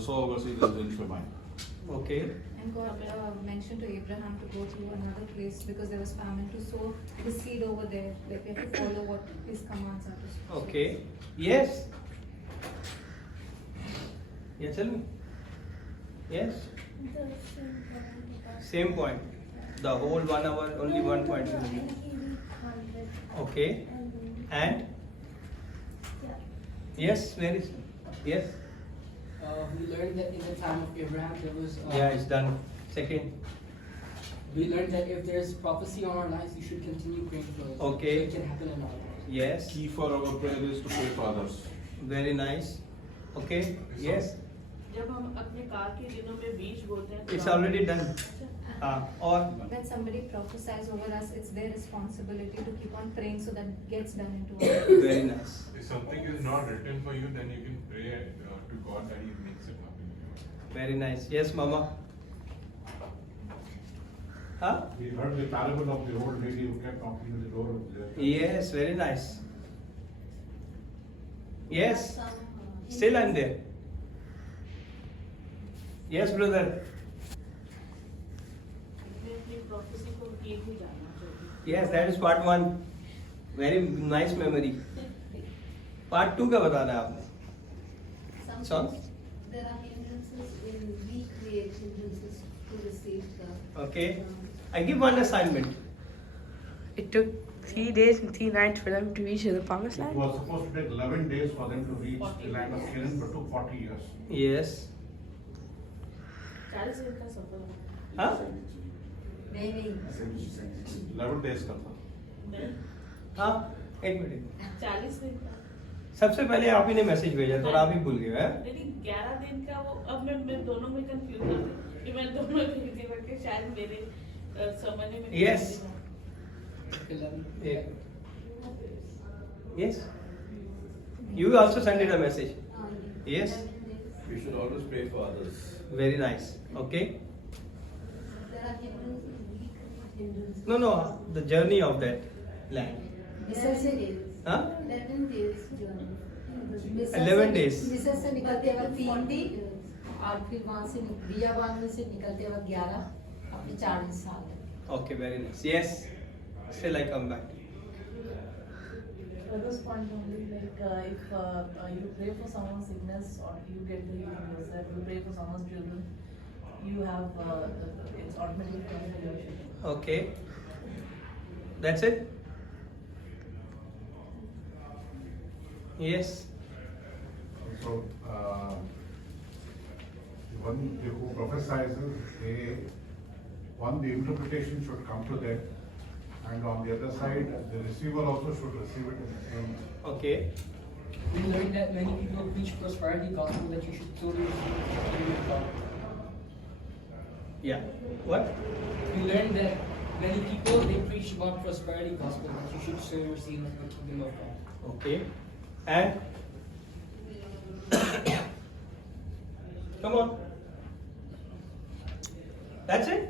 so overseas as in Shemai. Okay. And God mentioned to Abraham to go to another place because there was famine to sow the seed over there. Like we have to follow what His commands are to sow. Okay. Yes. Yeah, tell me. Yes. Same point. The whole 1 hour, only one point. Okay. And? Yes, where is? Yes. We learned that in the time of Abraham there was. Yeah, it's done. Second. We learned that if there's prophecy on our lives, we should continue praying for it. Okay. So it can happen in our lives. Yes. Key for our prayer is to pray for others. Very nice. Okay. Yes. जब हम अपने काल के दिनों में बीज बोते हैं It's already done. Or When somebody prophesies over us, it's their responsibility to keep on praying so that it gets done into our lives. very nice. If something is not written for you, then you can pray to God that He makes it happen. Very nice. Yes, Mama. Huh? We heard the parable of the old lady who kept knocking on the door of the church. Yes, very nice. Yes. Still I'm there. Yes, brother. इसलिए अपनी prophecy को किए भी जाना चाहिए। Yes, that is part 1. Very nice memory. Part 2 का बताना है आपने? Song? There are hindrances in we create hindrances to receive the. Okay. I give one assignment. It took 3 days and 3 nights for them to reach the promised It land. was supposed to take 11 days for them to reach the land of Canaan, but took 40 years. Yes. 40 दिन का सफर हाँ? नहीं 11 days का था. नहीं हाँ? एक minute. 40 दिन का सबसे पहले आप ही ने मैसेज भेजा तो आप ही भूल गए हैं? लेकिन 11 दिन का वो अब मैं दोनों में कंफ्यूज हो गई कि मैं दोनों भेजी करके शायद मेरे समझने में Yes. 11. Yes. You also send it a message. Yes. We should always pray for others. Very nice. Okay. There are hindrances, we create hindrances. No. The journey of that land. 11 days. Huh? 11 days journey. 11 days. मिस्र से निकलते वक्त 3 दिन और फिर वहाँ से बियाबान में से निकलते वक्त 11 अपने 40 साल. Okay. Very nice. Yes. Still I come back. At this point only, like if you pray for someone's sickness or you get the healing yourself, you pray for someone's children, you have it's automatically coming to your children. Okay. That's it. Yes. So, one who prophesies, the interpretation should come to them, and on the other side, the receiver also should receive it in the same. Okay. We learned that many people preach prosperity gospel that you should totally receive the kingdom of God. Yeah. What? We learned that many people they preach about prosperity gospel that you should still receive the kingdom of God. Okay. And come on. That's it.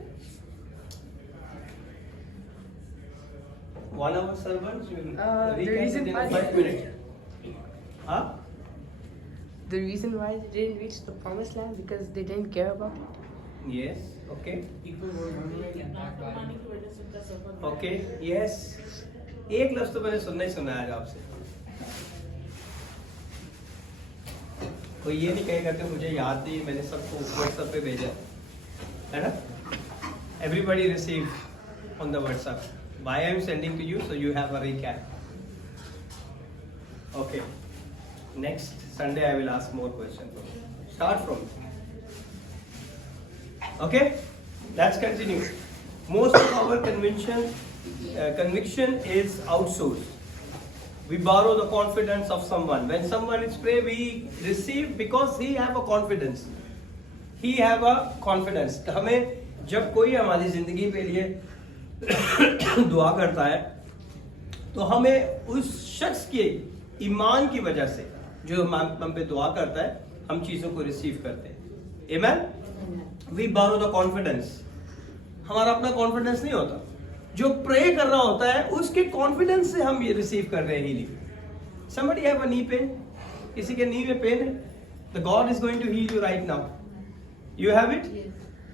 1 hour sermons. You will The recap reason within why 5 minutes. Huh? The reason why they didn't reach the promised land because they didn't care about it. Yes. Okay. People were murmuring and नाफरमानी backbiting. की वजह से उनका सफर Okay. Yes. एक लफ्ज तो मैंने सुनना ही सुना है आज आपसे. कोई ये नहीं कहेगा कि मुझे याद नहीं, मैंने सबको व्हाट्सएप पे भेजा है ना. Everybody receive on the WhatsApp. Why I am sending to you so you have a recap. Okay. Next Sunday I will ask more questions. Start from. Okay. Let's continue. Most of our conviction is outsourced. We borrow the confidence of someone. When someone is pray, we receive because he have a confidence. He have a confidence. हमें जब कोई हमारी जिंदगी के लिए दुआ करता है, तो हमें उस शख्स के ईमान की वजह से जो हम पे दुआ करता है, हम चीजों को रिसीव करते हैं. Amen? We borrow the confidence. हमारा अपना कॉन्फिडेंस नहीं होता. जो प्रे कर रहा होता है उसके कॉन्फिडेंस से हम ये रिसीव कर रहे हैं healing. Somebody have a knee pain? किसी के नी में पेन है? The God is going to heal you right now. You have it? Yes.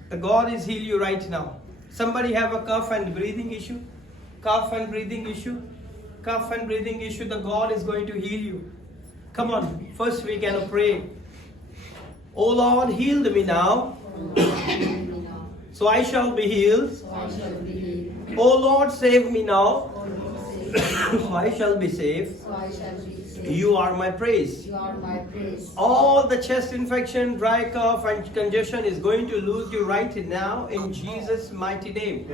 The God is heal you right now. Somebody have a cough and breathing issue? Cough and breathing issue? Cough and breathing issue. The God is going to heal you. Come on. First we can pray. Oh Lord, heal me now. So I shall be healed. So I shall be healed. Oh Lord, save me now. Oh Lord, save me. So I shall be saved. So I shall be saved. You are my praise. You are my praise. All the chest infection, dry cough and congestion is going to lose you right now in Jesus' mighty name.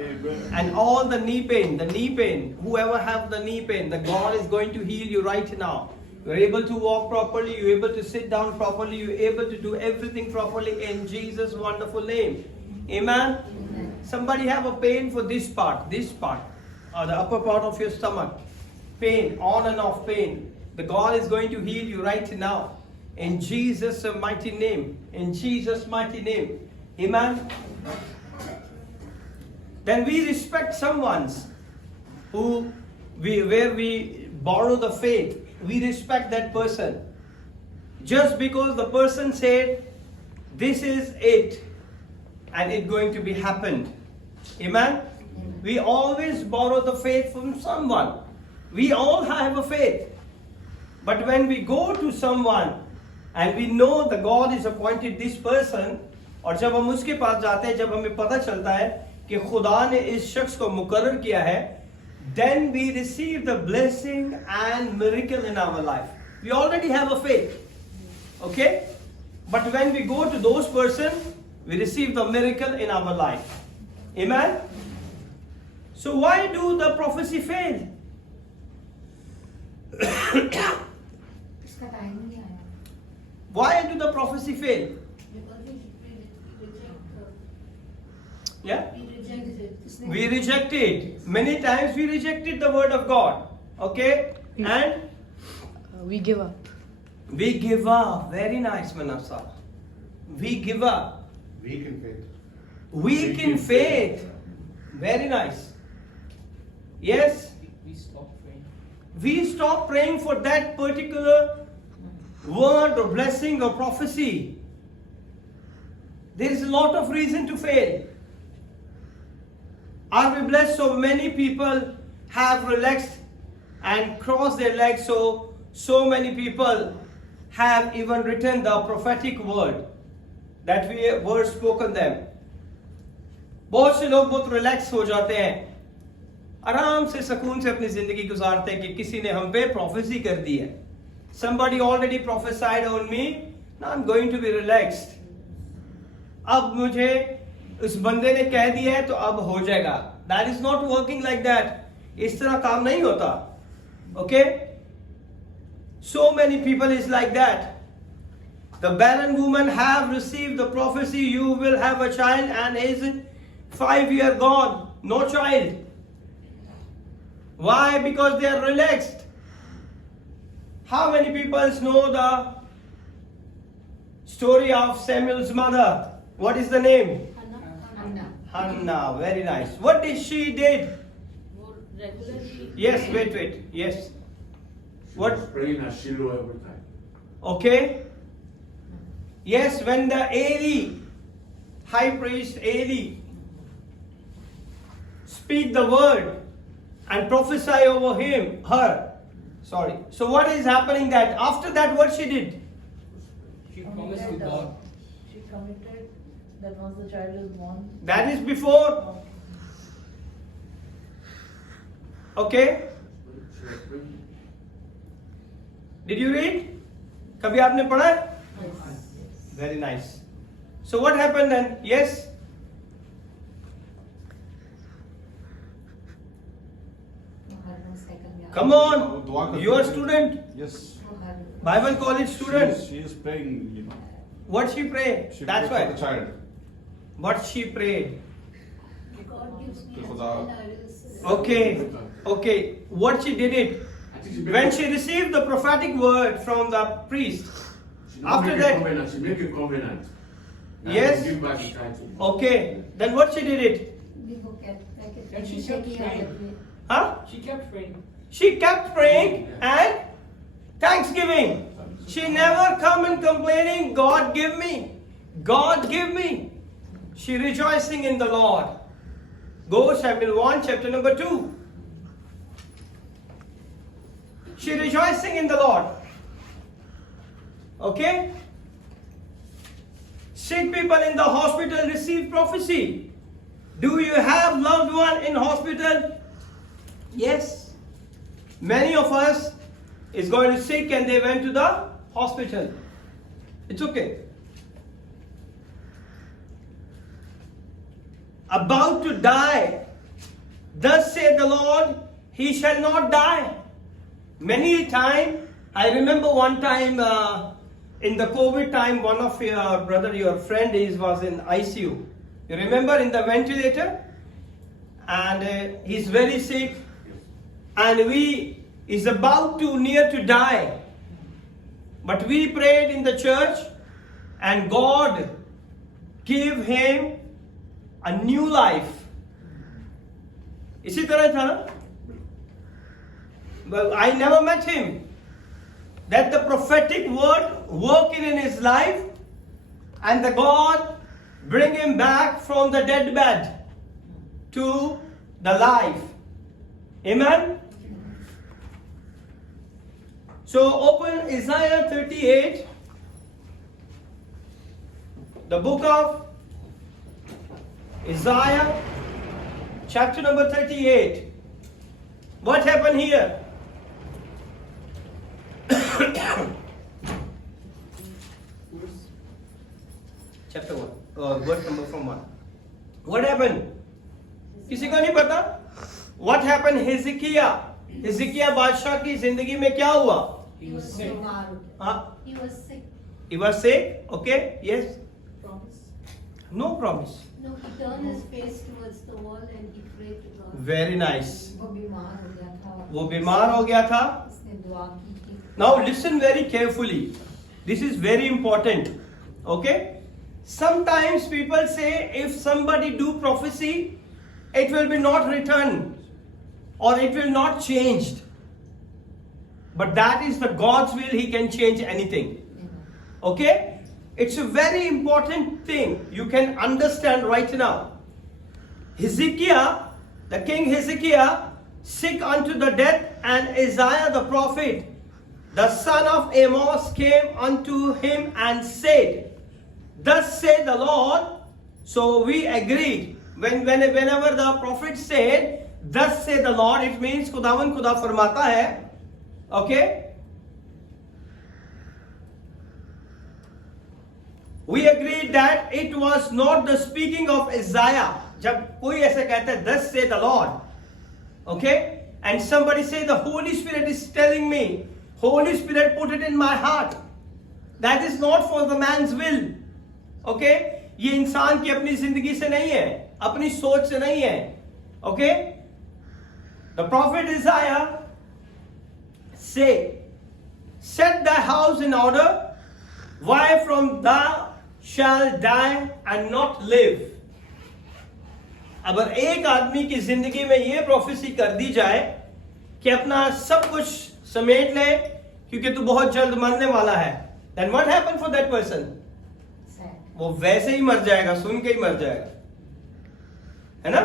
And all the knee pain, whoever have the knee pain, the God is going to heal you right now. You're able to walk properly, you're able to sit down properly, you're able to do everything properly in Jesus' wonderful name. Amen? Somebody have a pain for this part, or the upper part of your stomach. Pain, on and off pain. The God is going to heal you right now. In Jesus' mighty name. In Jesus' mighty name. Amen? Then we respect someone's where we borrow the faith. We respect that person. Just because the person said, this is it, and it's going to be happened. Amen? We always borrow the faith from someone. We all have a faith. But when we go to someone and we know the God is appointed this person, और जब हम उसके पास जाते हैं, जब हमें पता चलता है कि खुदा ने इस शख्स को मुकर्रर किया है, then we receive the blessing and miracle in our life. We already have a faith. Okay? But when we go to those persons, we receive the miracle in our life. Amen? So why do the prophecy fail? इसका time नहीं आया. Why do the prophecy fail? Yeah? We reject it. Many times we rejected the word of God. Okay? And We give up. we give up. Very nice, Manasa. We give up. Weak in faith. Weak in faith. Very nice. Yes? We stop praying. We stop praying for that particular word or blessing or prophecy. There is a lot of reason to fail. Are we blessed? So many people have relaxed and crossed their legs. So many people have even written the prophetic word that we were spoken them. बहुत से लोग बहुत relax हो जाते हैं, आराम से सुकून से अपनी जिंदगी गुजारते हैं कि किसी ने हम पे प्रोफेसी कर दी है. Somebody already prophesied on me. Now I'm going to be relaxed. अब मुझे उस बंदे ने कह दिया है तो अब हो जाएगा. That is not working like that. इस तरह काम नहीं होता. Okay? So many people is like that. The barren woman have received the prophecy, you will have a child, and is 5 years gone, no child. Why? Because they are relaxed. How many people know the story of Samuel's mother? What is the name? Hannah. Very nice. What did she did? वो regularly. Yes, wait. Yes. What? Praying at Shiloh every time. Okay. Yes, when the Eli, high priest Eli, speak the word and prophesy over her. Sorry. So what is happening that after that what she did? She promised to God. She committed that once the child is born. That is before. Okay. Did you read? कभी आपने पढ़ा है? Very nice. So what happened then? Yes. Come on. You are a student. Yes. Bible college student. She is praying, you know. What she prayed? She That's prayed why. for the child. What she prayed. God gives me To a Khuda. child, I will Okay. What she did it? When she received the prophetic word from the priest. After that. She make a covenant. Yes. Give back the child to him. Okay. Then what she did it? And she kept praying. Huh? She kept praying. She kept praying and thanksgiving. She never come and complaining, God give me. God give me. She rejoicing in the Lord. Go Samuel 1 chapter number 2. She rejoicing in the Lord. Okay? Sick people in the hospital receive prophecy. Do you have loved one in hospital? Yes. Many of us is going to sick and they went to the hospital. It's okay. About to die. Thus saith the Lord, he shall not die. Many time, I remember one time in the COVID time, one of your friend was in ICU. You remember, in the ventilator? And he's very sick. And is about to near to die. But we prayed in the church and God gave him a new life. इसी तरह था ना? But I never met him. That the prophetic word working in his life and the God bring him back from the dead bed to the life. Amen? So open Isaiah 38, the book of Isaiah, chapter number 38. What happened here? Chapter 1, verse number from 1. What happened? किसी को नहीं पता? What happened? Hezekiah बादशाह की जिंदगी में क्या हुआ? He was sick. He was sick. Okay. Yes. Promise. No promise. No, he turned his face towards the wall and he prayed to God. Very nice. वो बीमार हो गया था. वो बीमार हो गया था. उसने दुआ की थी. Now listen very carefully. This is very important. Okay. Sometimes people say if somebody do prophecy, it will be not returned or it will not changed. But that is the God's will. He can change anything. Okay. It's a very important thing you can understand right now. Hezekiah, the king Hezekiah, sick unto the death, and Isaiah the prophet, the son of Amos, came unto him and said, Thus said the Lord. So we agreed. Whenever the prophet said, Thus said the Lord, it means खुदावन खुदा फरमाता है. Okay? We agreed that it was not the speaking of Isaiah. जब कोई ऐसे कहता है, Thus say the Lord. Okay? And somebody say, the Holy Spirit is telling me. Holy Spirit put it in my heart. That is not for the man's will. Okay? ये इंसान की अपनी जिंदगी से नहीं है. अपनी सोच से नहीं है. Okay? The prophet Isaiah say, Set thy house in order. Why from thou shall die and not live? अगर एक आदमी की जिंदगी में ये प्रोफेसी कर दी जाए कि अपना सब कुछ समेट ले क्योंकि तू बहुत जल्द मरने वाला है, then what happened for that person? वो वैसे ही मर जाएगा, सुन के ही मर जाएगा, है ना?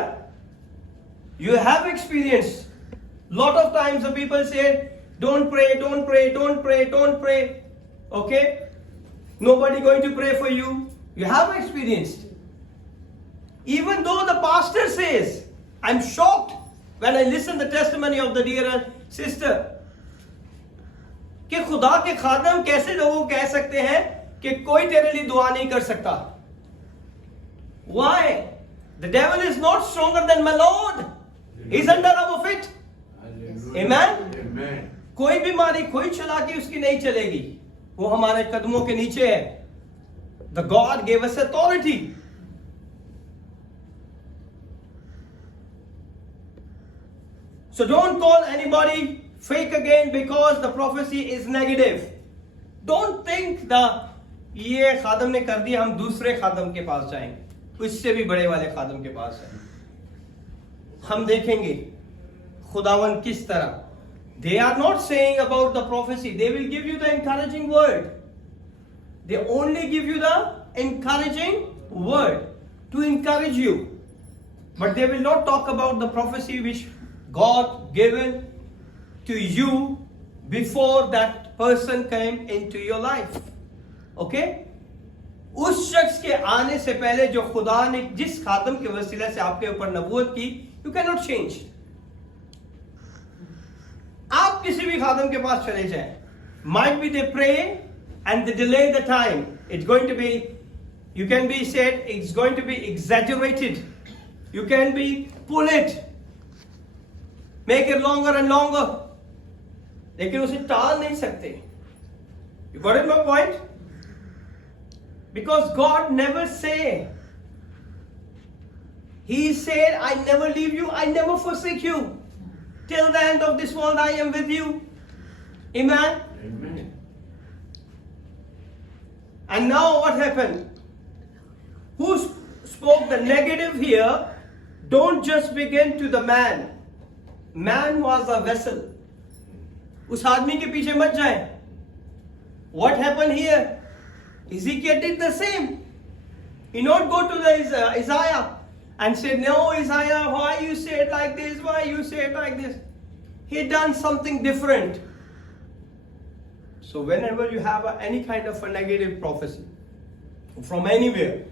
You have experience. Lot of times the people say, don't pray, don't pray, don't pray, don't pray. Okay? Nobody going to pray for you. You have experienced. Even though the pastor says, I'm shocked when I listen the testimony of the dear sister, कि खुदा के खादम कैसे लोगों को कह सकते हैं कि कोई तेरे लिए दुआ नहीं कर सकता. Why? The devil is not stronger than my Lord. He's under our feet. Amen? Amen. कोई बीमारी, कोई चालाकी उसकी नहीं चलेगी. वो हमारे कदमों के नीचे है. The God gave us authority. So don't call anybody fake again because the prophecy is negative. Don't think ये खादम ने कर दिया, हम दूसरे खादम के पास जाएंगे, उससे भी बड़े वाले खादम के पास जाएंगे. हम देखेंगे खुदावन किस तरह They are not saying about the prophecy. They will give you the encouraging word. They only give you the encouraging word to encourage you. But they will not talk about the prophecy which God given to you before that person came into your life. Okay? उस शख्स के आने से पहले जो खुदा ने जिस खातम के वसीले से आपके ऊपर नबूवत की, you cannot change. आप किसी भी खातम के पास चले जाएं, might be they pray and they delay the time. It's going to be, you can be said, it's going to be exaggerated. You can be pull it, make it longer and longer. लेकिन उसे टाल नहीं सकते. You got it, my point? Because God never said. He said, I never leave you, I never forsake you. Till the end of this world, I am with you. Amen? Amen. And now what happened? Who spoke the negative here? Don't just begin to the man. Man was a vessel. उस आदमी के पीछे मत जाए. What happened here? Ezekiel did the same. He not go to the Isaiah and said, no, Isaiah, why you say it like this? Why you say it like this? He done something different. So whenever you have any kind of a negative prophecy from anywhere,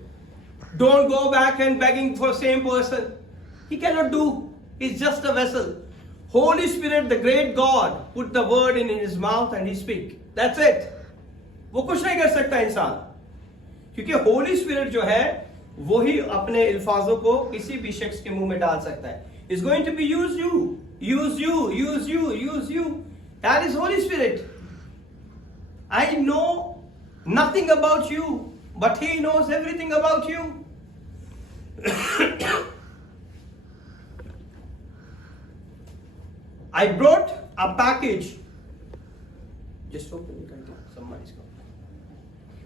don't go back and begging for same person. He cannot do. He's just a vessel. Holy Spirit, the great God, put the word in his mouth and he speak. That's it. वो कुछ नहीं कर सकता इंसान, क्योंकि Holi spirit जो है वही अपने अल्फाजों को किसी भी शख्स के मुंह में डाल सकता है. It's going to be use you, use you, use you, use you. That is Holy Spirit. I know nothing about you, but He knows everything about you. I brought a package. Just open it right now. Somebody's coming.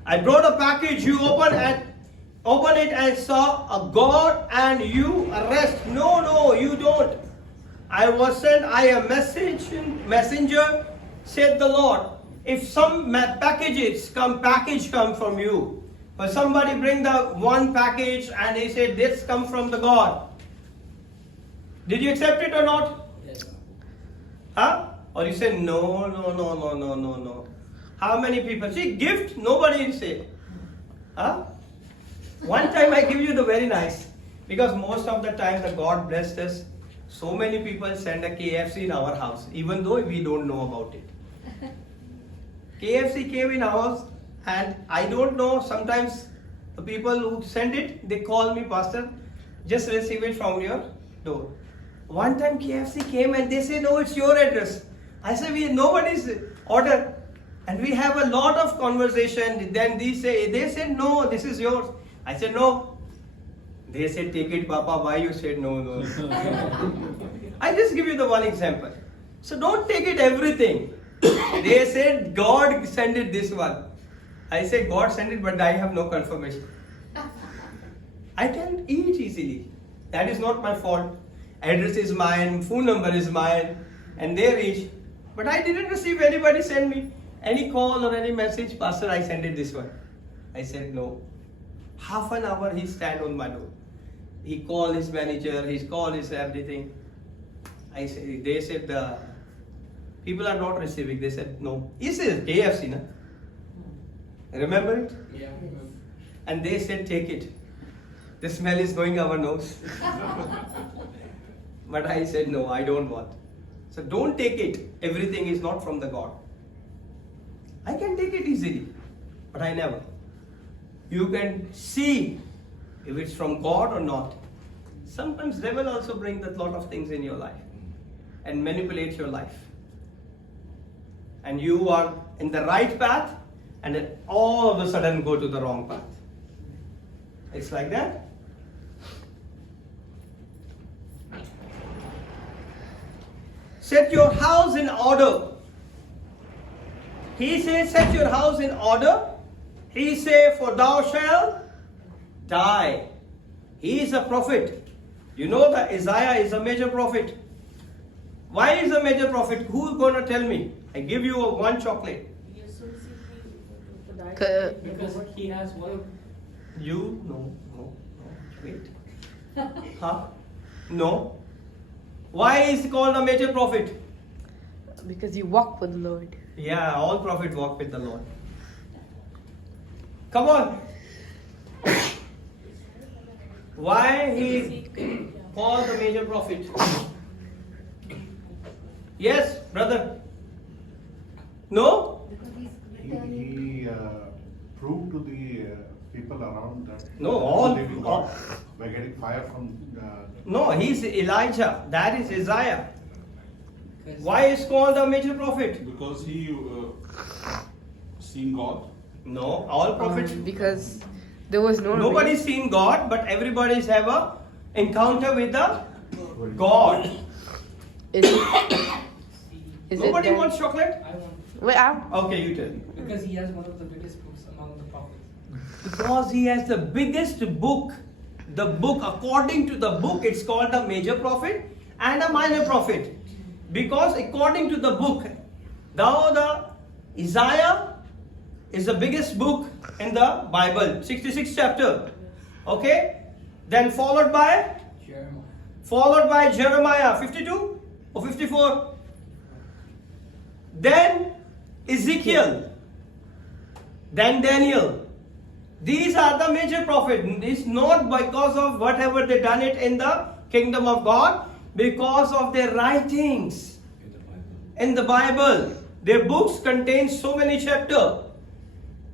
I brought a package. You open it and saw a God and you arrest. No, you don't. I was sent. I am messenger, said the Lord. If some package come from you, but somebody bring the one package and he said this come from the God. Did you accept it or not? Yes. Huh? Or you say no. How many people? See, gift, nobody will say. Huh? One time I give you the very nice. Because most of the time the God blessed us. So many people send a KFC in our house. Even though we don't know about it. KFC came in our house. And I don't know, sometimes the people who send it, they call me, Pastor, just receive it from your door. One time KFC came and they say, no, it's your address. I said, nobody's order. And we have a lot of conversation. Then they said, no, this is yours. I said, no. They said, take it, Papa. Why you said no? I just give you the one example. So don't take it everything. They said, God sent it this one. I say, God sent it, but I have no confirmation. I can eat easily. That is not my fault. Address is mine, phone number is mine, and they reach. But I didn't receive anybody send me any call or any message. Pastor, I sent it this one. I said no. Half an hour he stand on my door. He called his manager, he called his everything. They said the people are not receiving. They said no. He said KFC, na? Remember it? Yeah. And they said take it. The smell is going our nose. But I said no, I don't want. So don't take it. Everything is not from the God. I can take it easily, but I never. You can see if it's from God or not. Sometimes devil also brings a lot of things in your life and manipulate your life. And you are in the right path and then all of a sudden go to the wrong path. It's like that. Set your house in order. He says, set your house in order. He says, for thou shalt die. He is a prophet. You know that Isaiah is a major prophet. Why is a major prophet? Who's gonna tell me? I give you one chocolate. Because he has one of You? No. Wait. Huh? No. Why is he called a major prophet? Because you walk with the Lord. Yeah, all prophets walk with the Lord. Come on. Why he called the major prophet? Yes, brother. No? Because he's returning. He proved to the people around that. No, all- living God by getting fire from. No, he's Elijah. That is Isaiah. Why is called a major prophet? Because he seen God. No, all prophets. Because there was no Nobody's seen God, but everybody's have a encounter with the God. Is it Nobody that- wants chocolate? I want Wait, Okay, you tell me. because he has one of the biggest books among the prophets. Because he has the biggest book. The book, according to the book, it's called a major prophet and a minor prophet. Because according to the book, now the Isaiah is the biggest book in the Bible, 66th chapter. Okay? Then followed by Jeremiah 52 or 54. Then Ezekiel. Then Daniel. These are the major prophets. It's not because of whatever they done it in the kingdom of God, because of their writings in the Bible. Their books contain so many chapters.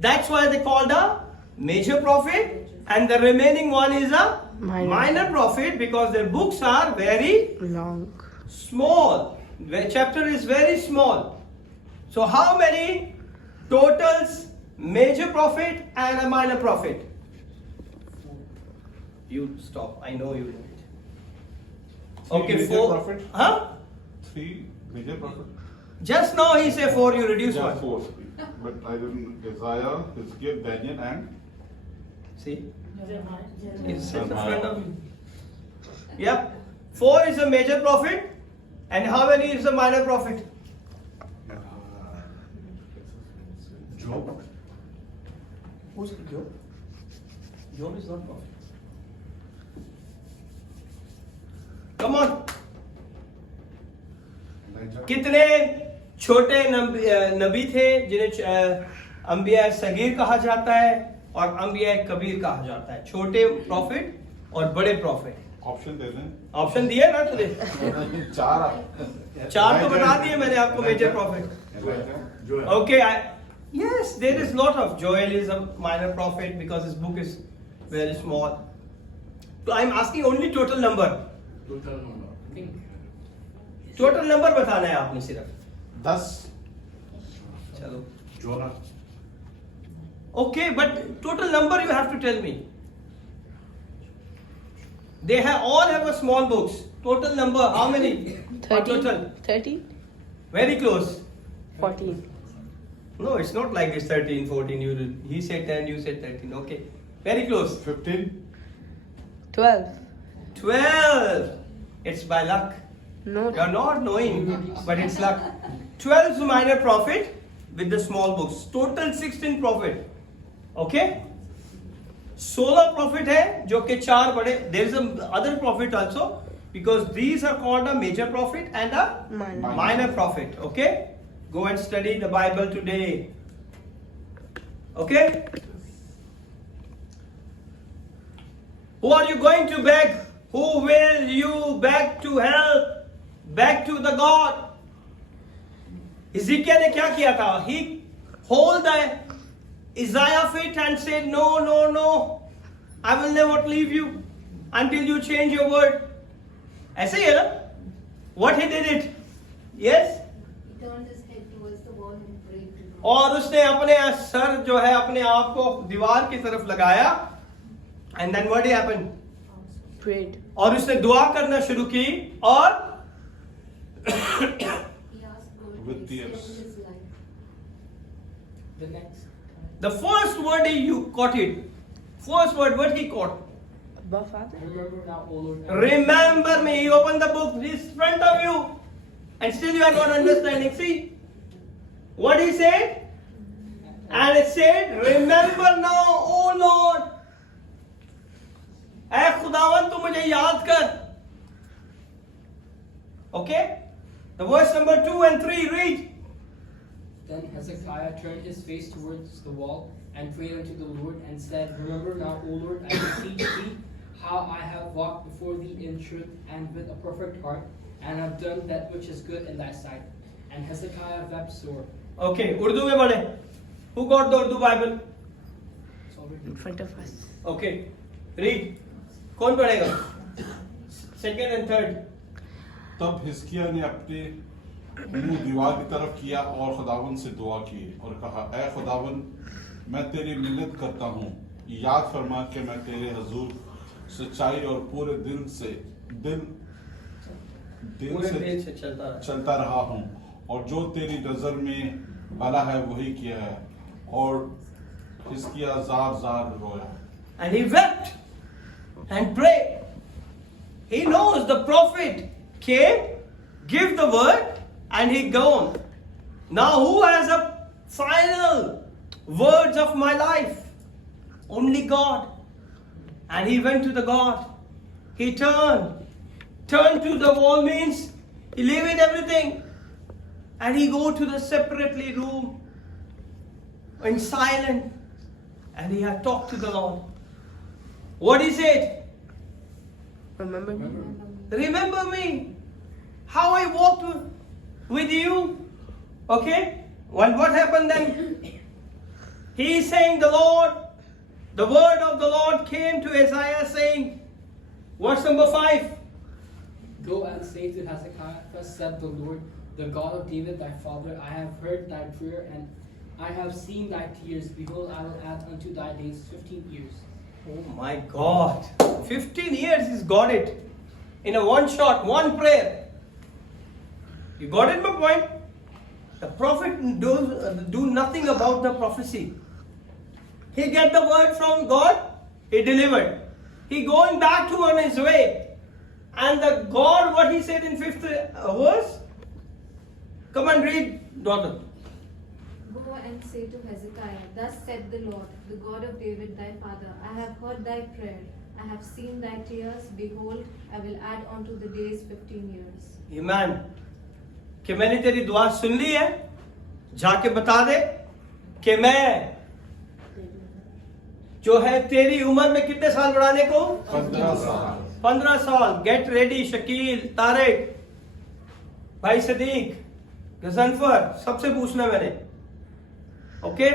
That's why they called a major prophet, and the remaining one is a minor prophet, because their books are very long? small. The chapter is very small. So how many totals? Major prophet and a minor prophet. You stop. I know you know it. Okay, major 4. prophet? Huh? 3 major prophets. Just now he said 4. You reduce Yeah, one. 4. But I didn't. Isaiah, Ezekiel, Daniel, and See, Jeremiah. it's in the front of you. Yep. 4 is a major prophet, and how many is a minor prophet? Job. Who's Job? Job is not prophet. Come on. Elijah. कितने छोटे नबी थे जिन्हें अंबिया सगीर कहा जाता है और अंबिया कबीर कहा जाता है? छोटे प्रॉफिट और बड़े प्रॉफिट. ऑप्शन दे दें. ऑप्शन दिए ना तुझे? 4. 4 तो बता दिए मैंने आपको major profit. Joel. Okay, yes, there is lot of. Joel is a minor prophet because his book is very small. So I'm asking only total number. Total number. Total number बताना है आपने सिर्फ. 10. चलो. Jonah. Okay, but total number you have to tell me. They all have a small books. Total number, how many? 13? Total. 13? Very close. 14. No, it's not like this 13, 14. He said 10, you said 13. Okay. Very close. 15. 12. 12. It's by luck. No. You're not knowing, but it's luck. 12 is minor prophet with the small books. Total 16 prophet. Okay? 16 prophet है जो के 4 बड़े. There is a other prophet also, because these are called a major prophet and a minor prophet. Okay? Go and study the Bible today. Okay? Who are you going to beg? Who will you beg to help? Back to the God. Ezekiel ने क्या किया था? He hold the Isaiah feet and said, no, no, no. I will never leave you until you change your word. ऐसे ही है ना? What he did it? Yes? He turned his head towards the wall and prayed to God. और उसने अपने sir जो है अपने आप को दीवार की तरफ लगाया. And then what happened? Prayed. और उसने दुआ करना शुरू की और He asked God With to tears. extend his life. The next. the first word you caught it. First word, what he caught? Abba Father? Remember now, O Lord. Remember me. He opened the book. This in front of you. and still you are not understanding. See what he said, and it said, "Remember now, O Lord." ऐ खुदावन तू मुझे याद कर. Okay, the verse number 2 and 3 read. Then Hezekiah turned his face towards the wall and prayed unto the Lord and said, Remember now, O Lord, I beseech thee, how I have walked before thee in truth and with a perfect heart, and have done that which is good in thy sight. And Hezekiah wept sore. Okay, Urdu में पढ़े. Who got the Urdu Bible? It's already In front of us. Okay, read. कौन पढ़ेगा? Second and third. तब हिजकिय्याह ने अपने मुंह दीवार की तरफ किया और खुदावन से दुआ की और कहा, ऐ खुदावन, मैं तेरी मिन्नत करता हूँ, याद फरमा कि मैं तेरे हुजूर सच्चाई और पूरे दिल से चलता रहा हूँ, और जो तेरी नजर में भला है वही किया है. और हिजकिय्याह जार रोया. And he wept and prayed. He knows the prophet came, give the word, and he gone. Now who has a final words of my life? Only God. And he went to the God. He turned to the wall means he leave everything, and he go to the separately room in silent, and he had talked to the Lord. What he said? Remember me? Remember me, how I walked with you. Okay? Well, what happened then? He is saying the word of the Lord came to Isaiah saying, verse number 5. Go and say to Hezekiah, Thus said the Lord, the God of David thy father, I have heard thy prayer, and I have seen thy tears. Behold, I will add unto thy days 15 years. Oh my God. 15 years he's got it. In a one shot, one prayer. You got it, my point? The prophet do nothing about the prophecy. He get the word from God, he delivered. He going back to on his way. And the God, what he said in 5th verse? Come and read, daughter. Go and say to Hezekiah, Thus said the Lord, the God of David thy father, I have heard thy prayer, I have seen thy tears, behold, I will add unto the days 15 years. Amen. कि मैंने तेरी दुआ सुन ली है, जाके बता दे कि मैं जो है तेरी उम्र में कितने साल बढ़ाने को? 15 साल. 15 साल. Get ready, शकील, तारिक, भाई सदीक, गजनफर, सबसे पूछना मैंने. Okay?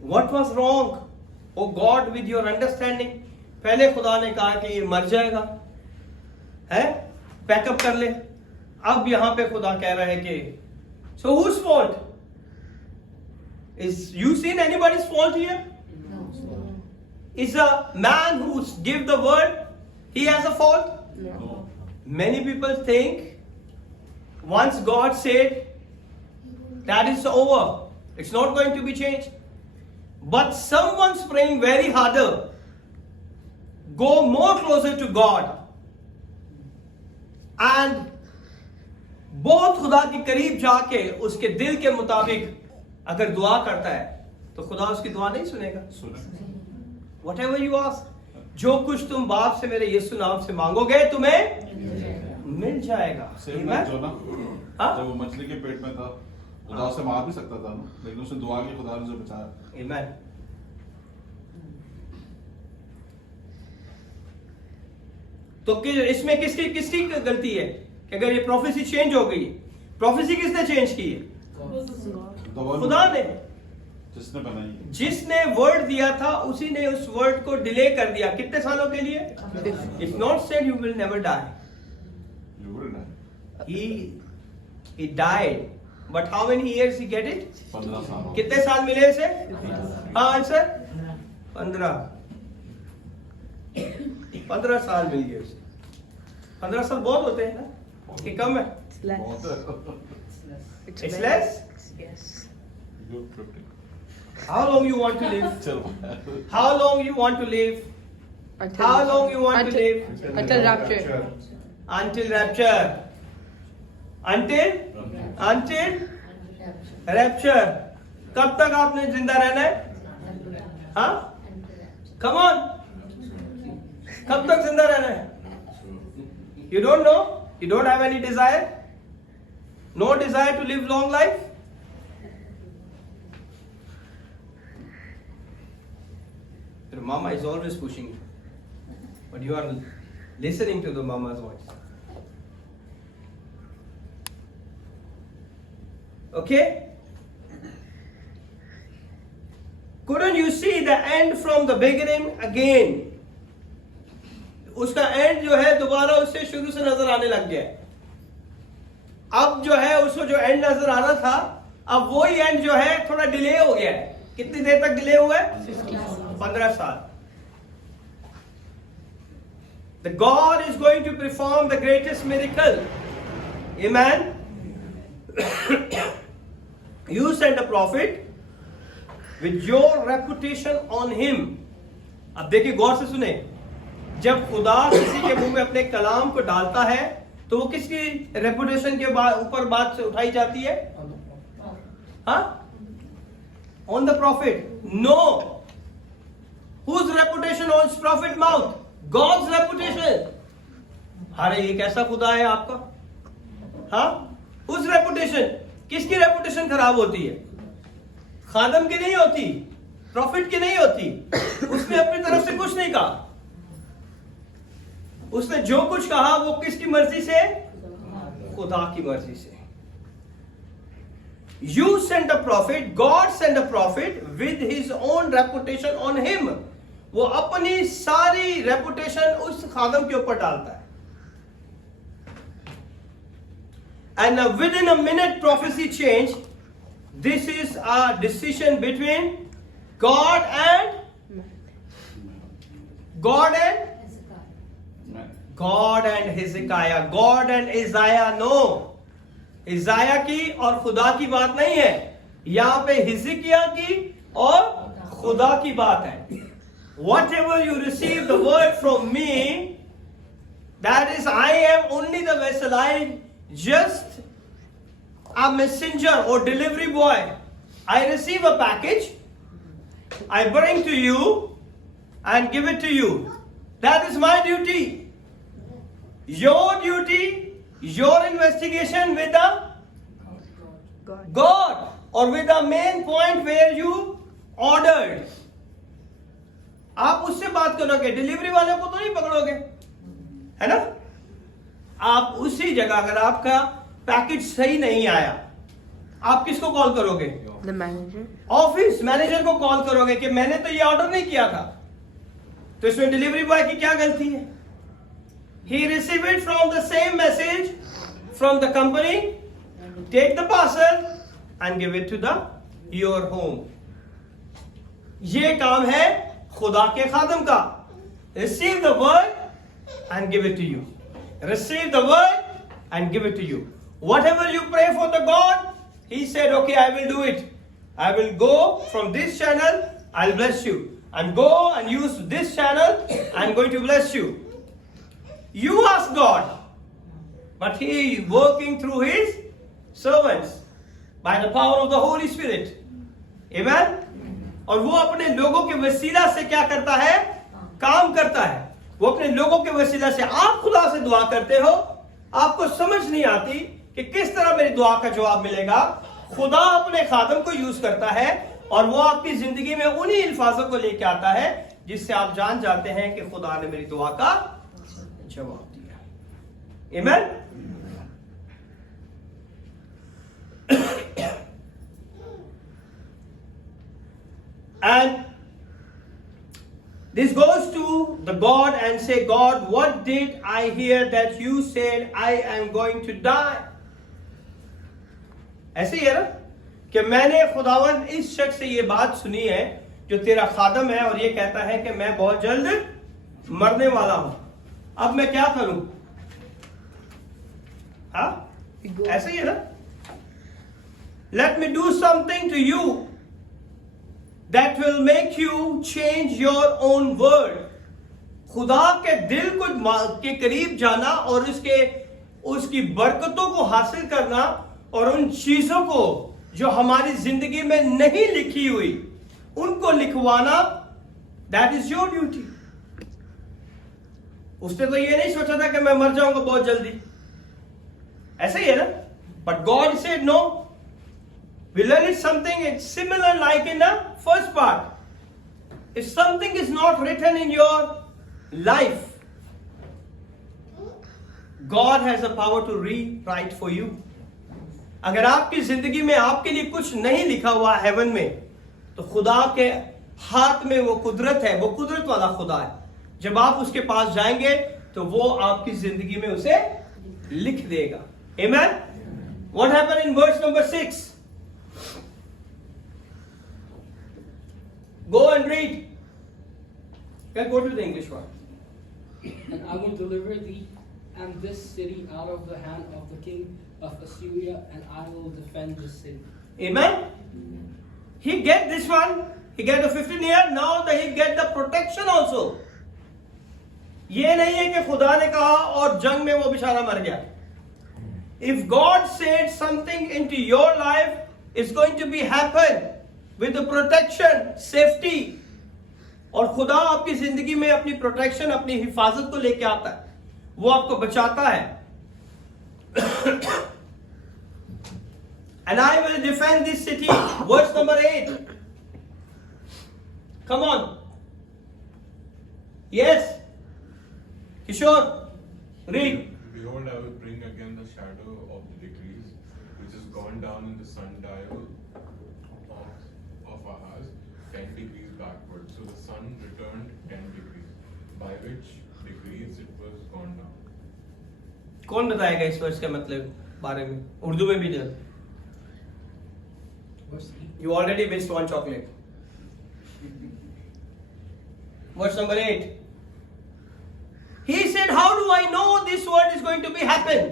What was wrong? Oh God, with your understanding. पहले खुदा ने कहा कि ये मर जाएगा, है? पैकअप कर ले. अब यहाँ पे खुदा कह रहा है कि so whose fault? Is you seen anybody's fault here? No. Is a man who give the word, he has a fault? No. Many people think once God said that is over, it's not going to be changed. But someone's praying very harder, go more closer to God, and बहुत खुदा के करीब जाके उसके दिल के मुताबिक अगर दुआ करता है तो खुदा उसकी दुआ नहीं सुनेगा. Whatever you ask, जो कुछ तुम बाप से मेरे यीशु नाम से मांगोगे तुम्हें मिल जाएगा. Amen. जो ना, हाँ? जब वो मछली के पेट में था, खुदा उसे मार भी सकता था ना, लेकिन उसने दुआ की, खुदा ने उसे बचाया. Amen. तो इसमें किसकी गलती है कि अगर ये प्रोफेसी चेंज हो गई? प्रोफेसी किसने चेंज की है? खुदा ने. जिसने बनाई है. जिसने वर्ड दिया था उसी ने उस वर्ड को डिले कर दिया. कितने सालों के लिए? If not said, you will never die. You will die. He died. But how many years he get it? 15 साल. कितने साल मिले इसे? हाँ आंसर 15. 15 साल मिल गए उसे. 15 साल बहुत होते हैं ना कि कम है? It's less. बहुत है. It's less? Yes. You 50. How long you want to live? चलो. How long you want to live? How long you want to live? Until rapture. Until rapture. Until rapture. कब तक आपने जिंदा रहना है? हाँ? Come on. कब तक जिंदा रहना है? You don't know? You don't have any desire? No desire to live long life? Your mama is always pushing you. But you are listening to the mama's voice. Okay? Couldn't you see the end from the beginning again? उसका and जो है दोबारा उससे शुरू से नजर आने लग गया है. अब जो है उसको जो एंड नजर आना था, अब वही एंड जो है थोड़ा डिले हो गया है. कितनी देर तक डिले हुआ है? 15 साल. The God is going to perform the greatest miracle. Amen. You send a prophet with your reputation on him. अब देखिए गौर से सुने, जब खुदा किसी के मुंह में अपने कलाम को डालता है तो वो किसकी रेपुटेशन के ऊपर बात से उठाई जाती है? हाँ? On the prophet. No. Whose reputation on prophet mouth? God's reputation. अरे ये कैसा खुदा है आपका? हाँ? उस रेपुटेशन, किसकी रेपुटेशन खराब होती है? खादम की नहीं होती, प्रॉफिट की नहीं होती. उसने अपनी तरफ से कुछ नहीं कहा. उसने जो कुछ कहा वो किसकी मर्जी से? खुदा की मर्जी से. You send a prophet, God send a prophet with his own reputation on him. वो अपनी सारी रेपुटेशन उस खादम के ऊपर डालता है. And within a minute prophecy change. This is a decision between God and Hezekiah. God and Isaiah. No. Isaiah की और खुदा की बात नहीं है. यहाँ पे हिजकिय्याह की और खुदा की बात है. Whatever you receive the word from me, that is, I am only the vessel. I am just a messenger or delivery boy. I receive a package, I bring to you and give it to you. That is my duty. Your duty, your investigation with the God, or with the main point where you ordered. आप उससे बात करोगे, delivery वाले को तो नहीं पकड़ोगे, है ना? आप उसी जगह, अगर आपका पैकेज सही नहीं आया, आप किसको कॉल करोगे? The manager. ऑफिस मैनेजर को कॉल करोगे कि मैंने तो ये ऑर्डर नहीं किया था. तो इसमें डिलीवरी बॉय की क्या गलती है? He received it from the same message from the company. Take the parcel and give it to your home. ये काम है खुदा के खादम का. Receive the word and give it to you. Receive the word and give it to you. Whatever you pray for the God, he said, okay, I will do it. I will go from this channel, I'll bless you. And go and use this channel, I'm going to bless you. You ask God, but he is working through his servants by the power of the Holy Spirit. Amen? और वो अपने लोगों के वसीला से क्या करता है? काम करता है. वो अपने लोगों के वसीला से. आप खुदा से दुआ करते हो, आपको समझ नहीं आती कि किस तरह मेरी दुआ का जवाब मिलेगा. खुदा अपने खादम को यूज करता है और वो आपकी जिंदगी में उन्हीं अल्फाजों को लेके आता है जिससे आप जान जाते हैं कि खुदा ने मेरी दुआ का जवाब दिया. आमीन. And this goes to the God and say, God, what did I hear that you said I am going to die? ऐसे ही है ना कि मैंने खुदावन इस शख्स से ये बात सुनी है जो तेरा खादम है और ये कहता है कि मैं बहुत जल्द मरने वाला हूं. अब मैं क्या करूं? हाँ, ऐसे ही है ना. Let me do something to you that will make you change your own word. खुदा के दिल को के करीब जाना और उसकी बरकतों को हासिल करना और उन चीजों को जो हमारी जिंदगी में नहीं लिखी हुई उनको लिखवाना, दैट इज योर ड्यूटी। उसने तो ये नहीं सोचा था कि मैं मर जाऊंगा बहुत जल्दी, ऐसा ही है ना। But God said no, we learn it something it's similar like in the first part. If something is not written in your life, God has the power to rewrite for you. अगर आपकी जिंदगी में आपके लिए कुछ नहीं लिखा हुआ हेवन में, तो खुदा के हाथ में वो कुदरत है, वो कुदरत वाला खुदा है। जब आप उसके पास जाएंगे तो वो आपकी जिंदगी में उसे लिख देगा। Amen? What happened in verse number 6? Go and read. Can go to the English one. And I will deliver thee and this city out of the hand of the king of Assyria, and I will defend this city. Amen? He get this one. He get the 15 year. Now that he get the protection also. ये नहीं है कि खुदा ने कहा और जंग में वो बेचारा मर गया। If God said something into your life, it's going to be happen with the protection, safety. और खुदा आपकी जिंदगी में अपनी प्रोटेक्शन, अपनी हिफाजत को लेके आता है, वो आपको बचाता है। And I will defend this city. Verse number 8. Come on. Yes. Kishore, read. Behold, I will bring again the shadow of the decrees, which is gone down in the sundial of Ahaz, 10 degrees backward. So the sun returned 10 degrees, by which degrees it was gone down. कौन बताएगा इस वर्ष का मतलब बारे में? उर्दू में भी दे। You already missed one chocolate. Verse number 8. He said, how do I know this word is going to be happen?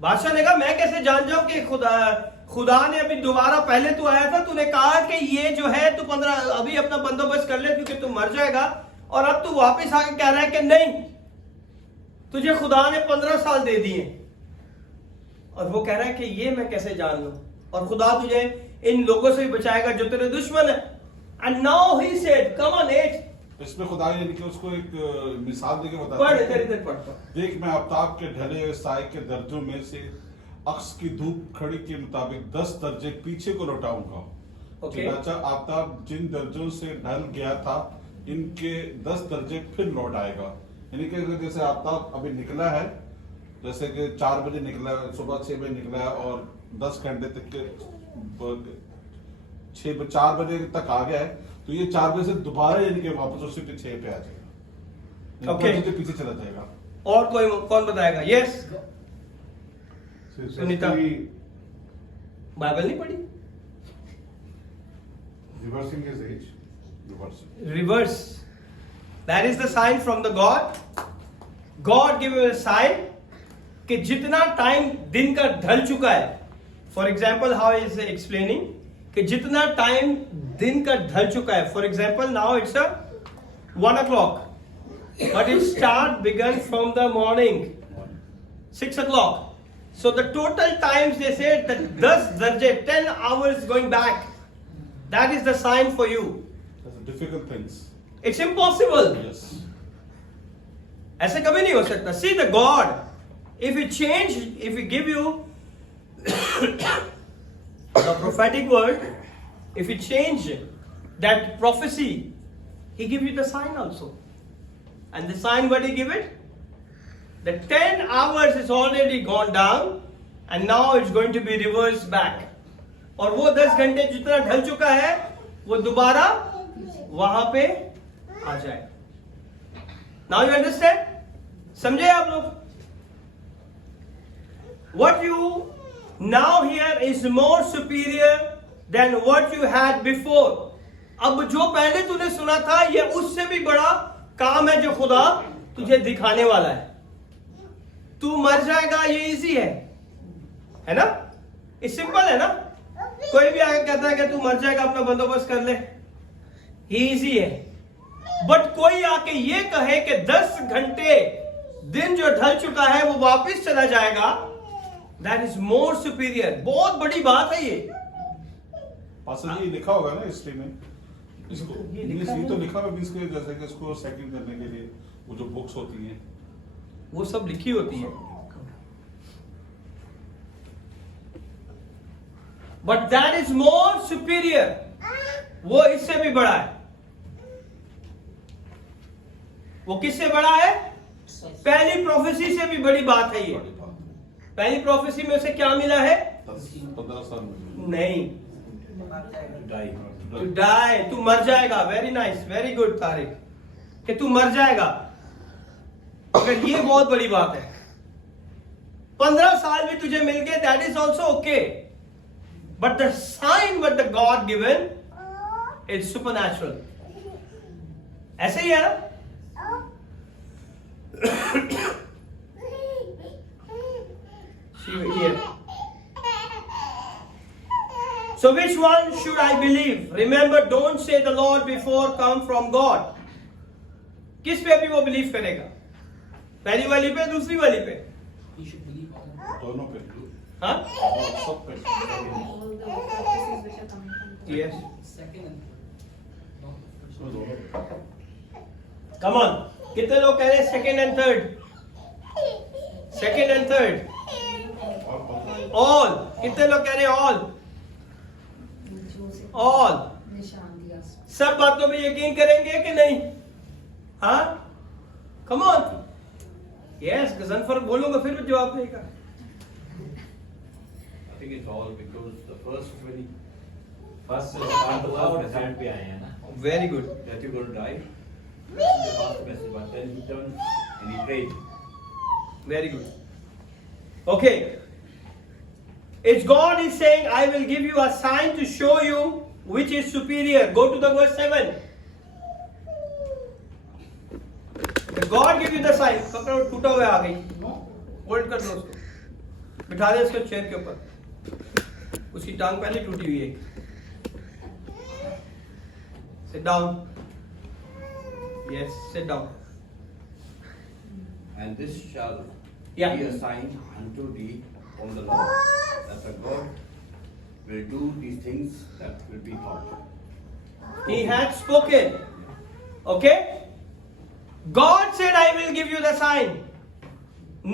बादशाह ने कहा मैं कैसे जान जाऊं कि खुदा ने अभी दोबारा, पहले तू आया था, तूने कहा कि ये जो है तू 15 अभी अपना बंदोबस्त कर ले क्योंकि तू मर जाएगा, और अब तू वापस आके कह रहा है कि नहीं, तुझे खुदा ने 15 साल दे दिए। और वो कह रहा है कि ये मैं कैसे जान लूं, और खुदा तुझे इन लोगों से भी बचाएगा जो तेरे दुश्मन है। And now he said, come on 8. इसमें खुदा यानी कि उसको एक मिसाल देके बताता पढ़, है। इधर पढ़। देख, मैं आफ्ताब के ढले हुए साए के दर्जों में से अक्स की धूप खड़ी के मुताबिक 10 दर्जे पीछे को लौटाऊंगा। चनाचा आफ्ताब जिन दर्जों से ढल गया था, इनके 10 दर्जे फिर लौट आएगा। यानी कि जैसे आफ्ताब अभी निकला है, जैसे कि 4 बजे निकला, सुबह 6 बजे निकला है और 10 घंटे तक के 4 बजे तक आ गया है, तो ये 4 बजे से दोबारा यानी कि वापस उसी पे 6 पे आ जाएगा। Okay. पीछे चला जाएगा। और कौन बताएगा? यस सुनीता, बाइबल नहीं पढ़ी? Reversing his age. Reverse. That is the sign from the God. God give a sign कि जितना टाइम दिन का ढल चुका है, for example how is explaining कि जितना टाइम दिन का ढल चुका है, for example now it's 1 o'clock, but it start begun from the morning 6 o'clock. So the total times they said that 10 darje 10 hours going back. That is the sign for you. That's difficult things. It's impossible. Yes. ऐसे कभी नहीं हो सकता. See the God, if He change, if He give you the prophetic word, if He change that prophecy, He give you the sign also. And the sign what He give it? The 10 hours is already gone down and now it's going to be reversed back. और वो 10 घंटे जितना ढल चुका है वो दोबारा वहां पे आ जाए. Now you understand? समझे आप लोग? What you now hear is more superior than what you had before. अब जो पहले तूने सुना था ये उससे भी बड़ा काम है जो खुदा तुझे दिखाने वाला है. तू मर जाएगा ये इजी है ना? ये सिंपल है ना? कोई भी आके कहता है कि तू मर जाएगा अपना बंदोबस्त कर ले, ये इजी है. बट कोई आके ये कहे कि 10 घंटे दिन जो ढल चुका है वो वापस चला जाएगा, दैट इज मोर सुपीरियर। बहुत बड़ी बात है ये। पास्टर जी लिखा होगा ना हिस्ट्री में इसको, ये लिखा ये है। तो लिखा है मींस के जैसे कि इसको सेकंड करने के लिए वो जो बुक्स होती हैं वो सब लिखी होती है, but that is more superior. वो इससे भी बड़ा है। वो किससे बड़ा है? पहली प्रोफेसी से भी बड़ी बात है ये। बड़ी बात है। पहली प्रोफेसी में उसे क्या मिला है? 15 साल में नहीं, टू डाई, तू मर जाएगा। Very nice, very good Tariq, कि तू मर जाएगा। अगर ये बहुत बड़ी बात है, 15 साल भी तुझे मिल गए, that is also okay, but the sign what the God given is supernatural. ऐसे ही है ना? See here. So which one should I believe? Remember, don't say the Lord before come from God. किस पे अभी वो बिलीव करेगा? पहली वाली पे, दूसरी वाली पे? You should believe all. दोनों पे हाँ? सब पे All the prophecies which are coming from God. Yes. Second and third. Not the first. इसमें दोनों Come on. कितने लोग कह रहे हैं second and third? Second and third. All. कितने लोग कह रहे हैं all? All. निशान दिया। सब बातों में यकीन करेंगे कि नहीं? हाँ? Come on. Yes, गजनफर बोलूंगा फिर भी जवाब नहीं का। I think it's all because the first part of the message पे आए हैं ना, Very good. that you're going to die. That's the first message, but then he turned and he prayed. Very good. Okay. It's God is saying, I will give you a sign to show you which is superior. Go to the verse 7. The God give you the sign. कपड़ा टूटा हुआ आ गई। Hold कर दो उसको। बिठा दे उसको chair के ऊपर। उसकी टांग पहले टूटी हुई है। Sit down. Yes, sit down. And this shall Yeah. be a sign unto thee from the Lord, that the God will do these things that will be taught. He had spoken. Okay? God said, I will give you the sign.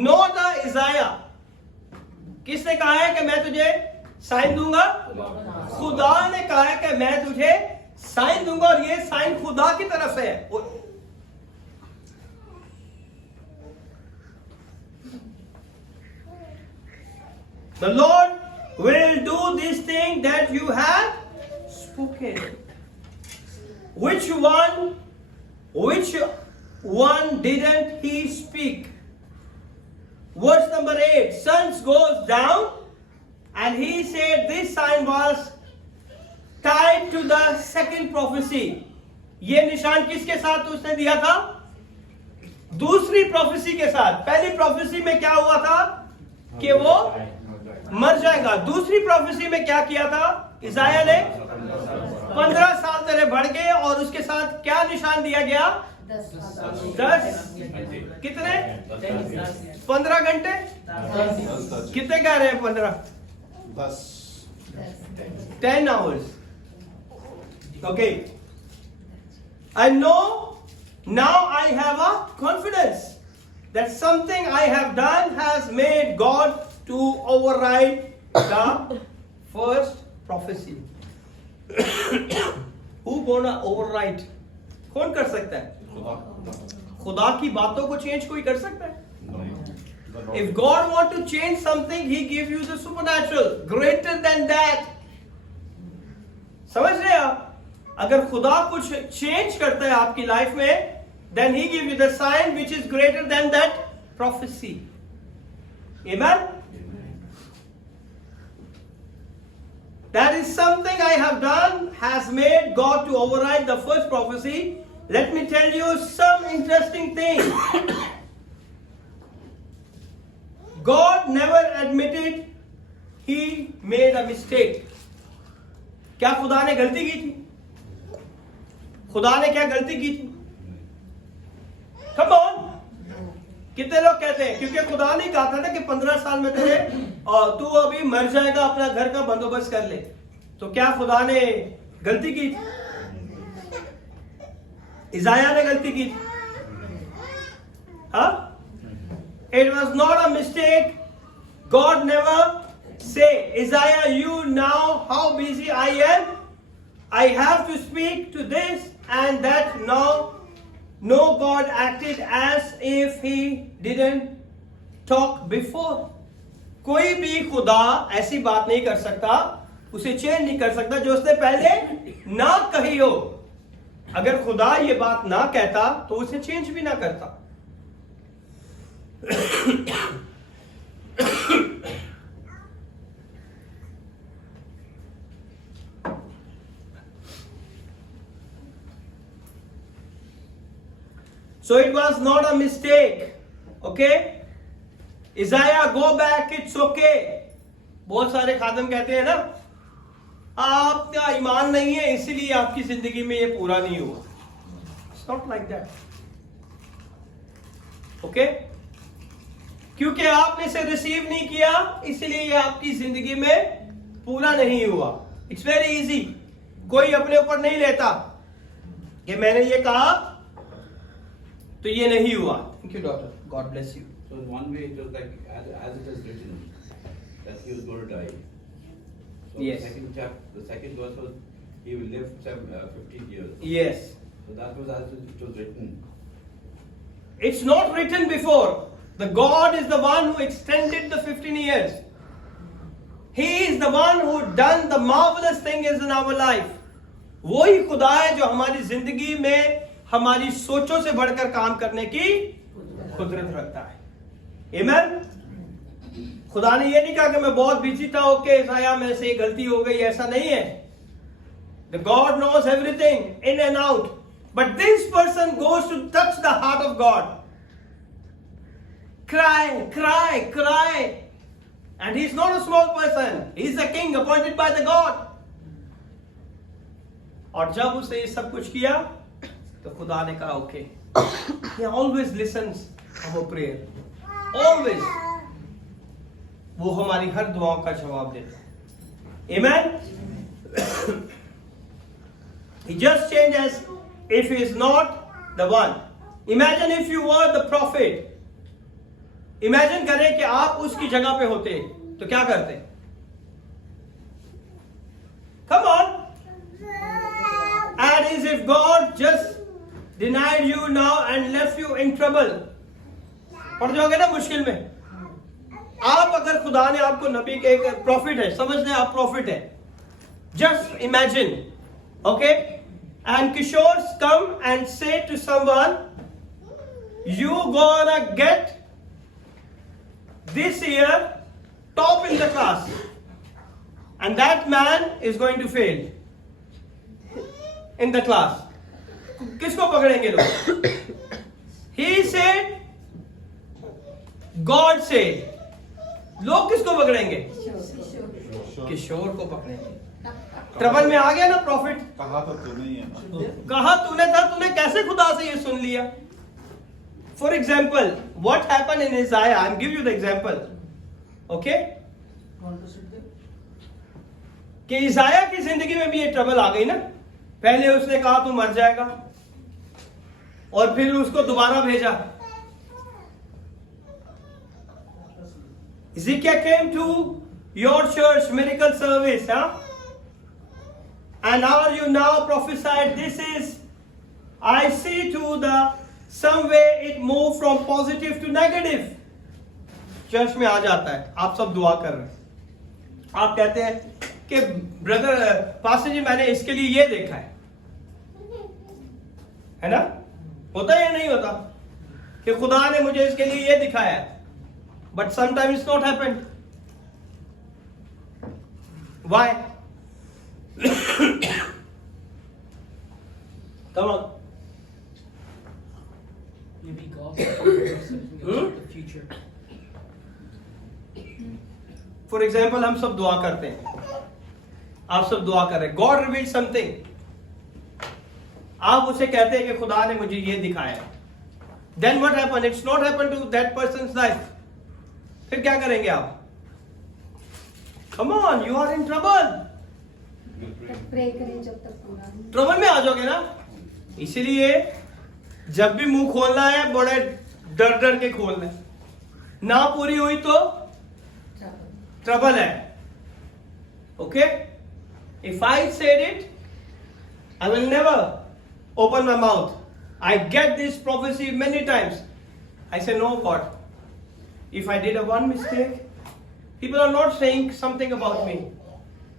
Not the Isaiah. किसने कहा है कि मैं तुझे sign दूंगा? खुदा ने कहा है कि मैं तुझे साइन दूंगा, और ये साइन खुदा की तरफ से है। The Lord will do this thing that you have spoken. Which one didn't he speak? Verse number 8, sun goes down, and he said this sign was tied to the second prophecy. ये निशान किसके साथ उसने दिया था? दूसरी prophecy के साथ। पहली प्रोफेसी में क्या हुआ था कि वो मर जाएगा। दूसरी प्रोफेसी में क्या किया था इसाया ने? 15 साल तेरे बढ़ गए, और उसके साथ क्या निशान दिया गया? 10 कितने? 15 घंटे? कितने कह रहे हैं? 15 10 hours. Okay. I know now I have a confidence that something I have done has made God to override the first prophecy. Who gonna override? कौन कर सकता है? खुदा की बातों को चेंज कोई कर सकता है? If God want to change something, He give you the supernatural, greater than that. समझ रहे हैं आप? अगर खुदा कुछ चेंज करता है आपकी लाइफ में, then He give you the sign which is greater than that prophecy. Amen? That is something I have done has made God to override the first prophecy. Let me tell you some interesting thing. God never admitted He made a mistake. क्या खुदा ने गलती की थी? खुदा ने क्या गलती की थी? कम ऑन, कितने लोग कहते हैं? क्योंकि खुदा ने कहा था ना कि 15 साल में तेरे और तू अभी मर जाएगा, अपना घर का बंदोबस्त कर ले। तो क्या खुदा ने गलती की? इज़ाया ने गलती की? हाँ? It was not a mistake. God never say, Isaiah, you know how busy I am. I have to speak to this and that now. No, God acted as if he didn't talk before. कोई भी खुदा ऐसी बात नहीं कर सकता, उसे change नहीं कर सकता जो उसने पहले ना कही हो। अगर खुदा ये बात ना कहता तो उसे चेंज भी ना करता। So it was not a mistake. Okay? Isaiah, go back, it's okay. बहुत सारे खादम कहते हैं ना, आपका ईमान नहीं है इसीलिए आपकी जिंदगी में ये पूरा नहीं हुआ। It's not like that. Okay? क्योंकि आपने इसे रिसीव नहीं किया इसलिए ये आपकी जिंदगी में पूरा नहीं हुआ। It's very easy. कोई अपने ऊपर नहीं लेता कि मैंने ये कहा तो ये नहीं हुआ। Thank you, daughter. God bless you. So in one way it was like as it is written that he was going to die. So Yes. the second verse was he will live 15 years. Yes. So that was as it was written. It's not written before. The God is the one who extended the 15 years. He is the one who done the marvelous things in our life. वही खुदा है जो हमारी जिंदगी में हमारी सोचों से बढ़कर काम करने की कुदरत रखता है। Amen? खुदा ने ये नहीं कहा कि मैं बहुत बिजी था, ओके इज़ाया मेरे से गलती हो गई, ऐसा नहीं है। The God knows everything in and out. But this person goes to touch the heart of God. Cry, cry, cry. And he's not a small person. He's a king appointed by the God. और जब उसने ये सब कुछ किया तो खुदा ने कहा okay. He always listens our prayer. Always. वो हमारी हर दुआओं का जवाब देता है। Amen? He just changes if he is not the one. Imagine if you were the prophet. Imagine करें कि आप उसकी जगह पे होते तो क्या करते? Come on. And as if God just denied you now and left you in trouble. पड़ जाओगे ना मुश्किल में। आप अगर खुदा ने आपको नबी के एक प्रॉफिट है, समझ लें आप प्रॉफिट है। Just imagine, okay? And Kishores come and say to someone, you gonna get this year top in the class, and that man is going to fail in the class. किसको पकड़ेंगे लोग? He said, God said. लोग किसको पकड़ेंगे? किशोर को पकड़ेंगे। Trouble में आ गया ना प्रॉफिट। कहा तो तूने ही है ना। कहा तूने था, तूने कैसे खुदा से ये सुन लिया? For example, what happened in Isaiah? I'll give you the example. Okay? कि इज़ाया की जिंदगी में भी ये ट्रबल आ गई ना। पहले उसने कहा तू मर जाएगा और फिर उसको दोबारा भेजा। Ezekiel came to your church miracle service, huh? And are you now prophesied? This is, I see to the some way it moved from positive to negative. Church में आ जाता है, आप सब दुआ कर रहे हैं, आप कहते हैं कि ब्रदर पास्टर जी मैंने इसके लिए ये देखा है ना? होता है या नहीं होता कि खुदा ने मुझे इसके लिए ये दिखाया है? But sometimes it's not happened. Why? Come on. Maybe God knows something about the future. For example, हम सब दुआ करते हैं, आप सब दुआ कर रहे हैं, God revealed something. आप उसे कहते हैं कि खुदा ने मुझे ये दिखाया है, Then what happened? It's not happened to that person's life. फिर क्या करेंगे आप? Come on, you are in trouble. Pray करें जब तक पूरा नहीं। ट्रबल में आ जाओगे ना, इसीलिए जब भी मुंह खोलना है बड़े डर डर के खोलना है, ना पूरी हुई तो ट्रबल है. Okay? If I said it, I will never open my mouth. I get this prophecy many times. I say, no, God. If I did a one mistake, people are not saying something about me.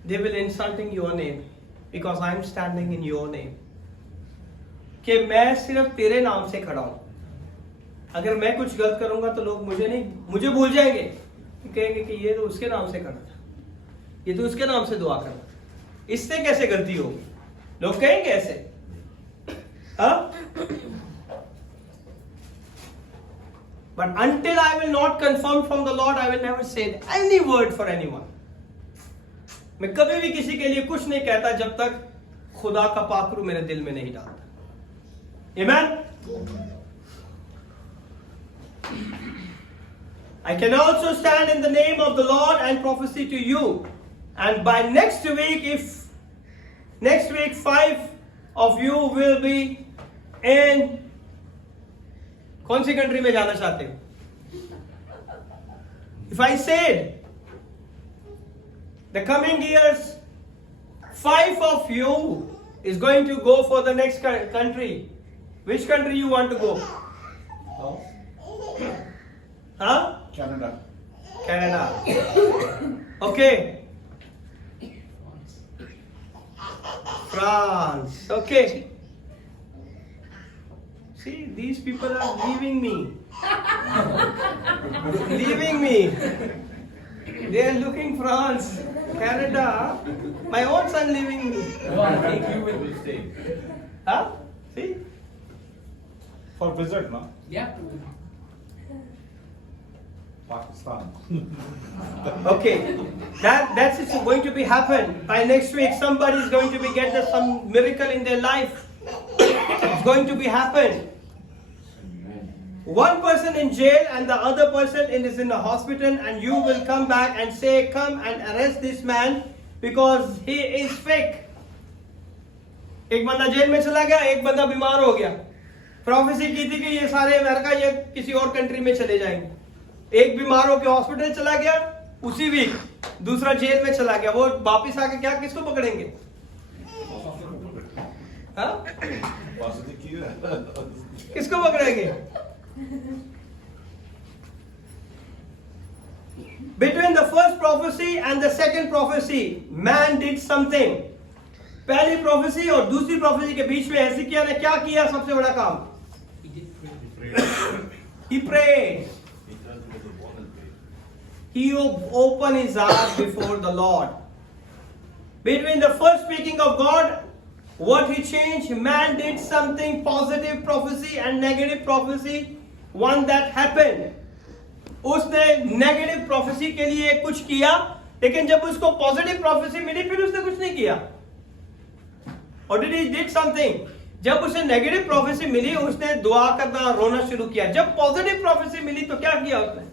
They will insulting your name because I am standing in your name. कि मैं सिर्फ तेरे नाम से खड़ा हूं. अगर मैं कुछ गलत करूंगा तो लोग मुझे भूल जाएंगे, कहेंगे कि ये तो उसके नाम से खड़ा था, ये तो उसके नाम से दुआ करता, इससे कैसे गलती होगी, लोग कहेंगे ऐसे. हाँ? But until I will not confirm from the Lord, I will never say any word for anyone. मैं कभी भी किसी के लिए कुछ नहीं कहता जब तक खुदा का पाखरू मेरे दिल में नहीं डालता. Amen? I can also stand in the name of the Lord and prophesy to you. And by next week, if next week 5 of you will be in कौन सी कंट्री में जाना चाहते हो? If I said the coming years 5 of you is going to go for the next country, which country you want to go? Huh? Canada. Canada. Okay. France. Okay. See, these people are leaving me. Leaving me. They are looking France, Canada. My own son leaving me. No, I think you will stay. Huh? See? For visit, no? Yeah. Pakistan. Okay, that's it's going to be happen by next week. Somebody is going to be get some miracle in their life. It's going to be happen. One person in jail and the other person is in the hospital, and you will come back and say, come and arrest this man because he is fake. एक बंदा jail में चला गया, एक बंदा बीमार हो गया. प्रोफेसी की थी कि ये सारे अमेरिका या किसी और कंट्री में चले जाएंगे. एक बीमार होकर हॉस्पिटल चला गया, उसी वीक दूसरा जेल में चला गया. वो वापिस आके क्या किसको पकड़ेंगे? हाँ? किसको पकड़ेंगे? Between the first prophecy and the second prophecy, man did something. पहली प्रोफेसी और दूसरी प्रोफेसी के बीच में हिजकिय्याह ने क्या किया? सबसे बड़ा काम. He prayed. He opened his heart before the Lord. Between the first speaking of God, what he changed, man did something positive prophecy and negative prophecy, one that happened. उसने नेगेटिव प्रोफेसी के लिए कुछ किया, लेकिन जब उसको positive prophecy मिली फिर उसने कुछ नहीं किया. Or did he did something? जब उसे नेगेटिव प्रोफेसी मिली उसने दुआ करना रोना शुरू किया. जब पॉजिटिव प्रोफेसी मिली तो क्या किया उसने?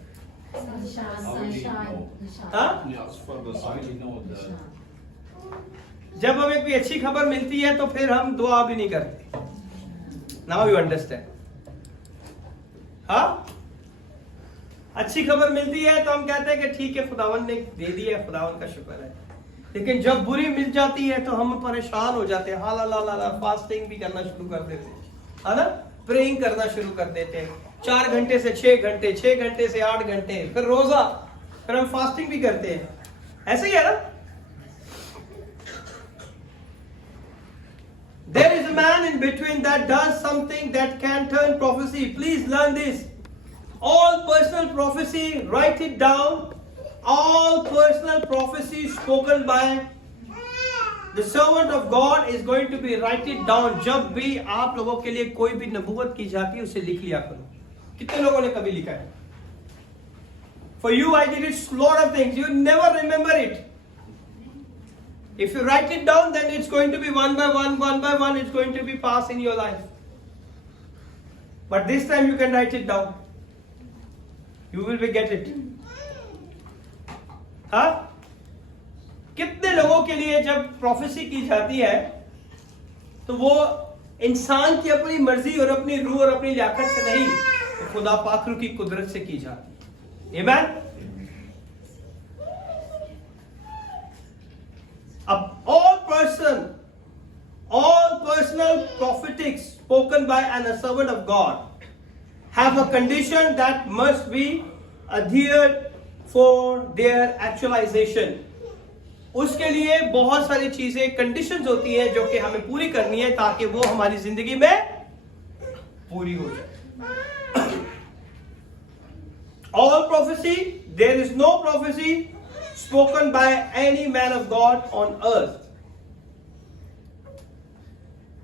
हाँ? जब हमें कोई अच्छी खबर मिलती है तो फिर हम दुआ भी नहीं करते. Now you understand? हाँ? अच्छी खबर मिलती है तो हम कहते हैं कि ठीक है खुदावन ने दे दिया, खुदावन का शुक्र है. लेकिन जब बुरी मिल जाती है तो हम परेशान हो जाते हैं. हाला फास्टिंग भी करना शुरू कर देते हैं, है ना? प्रेइंग करना शुरू कर देते हैं. 4 घंटे से 6 घंटे, 6 घंटे से 8 घंटे, फिर रोजा, फिर हम फास्टिंग भी करते हैं. ऐसे ही है ना? There is a man in between that does something that can turn prophecy. Please learn this. All personal prophecy, write it down. All personal prophecy spoken by the servant of God is going to be write it down. जब भी आप लोगों के लिए कोई भी नबूवत की जाती है उसे लिख लिया करो. कितने लोगों ने कभी लिखा है? For you I did it lot of things. You never remember it. If you write it down, then it's going to be one by one, it's going to be passed in your life. But this time you can write it down. You will get it. हाँ? कितने लोगों के लिए जब prophecy की जाती है तो वो इंसान की अपनी मर्जी और अपनी रूह और अपनी लियाकत से नहीं, तो खुदा पाकरू की कुदरत से की जाती है। Amen? अब all personal prophetics spoken by a servant of God have a condition that must be adhered for their actualization. उसके लिए बहुत सारी चीजें कंडीशंस होती हैं जो कि हमें पूरी करनी है ताकि वो हमारी जिंदगी में पूरी हो जाए। All prophecy, there is no prophecy spoken by any man of God on earth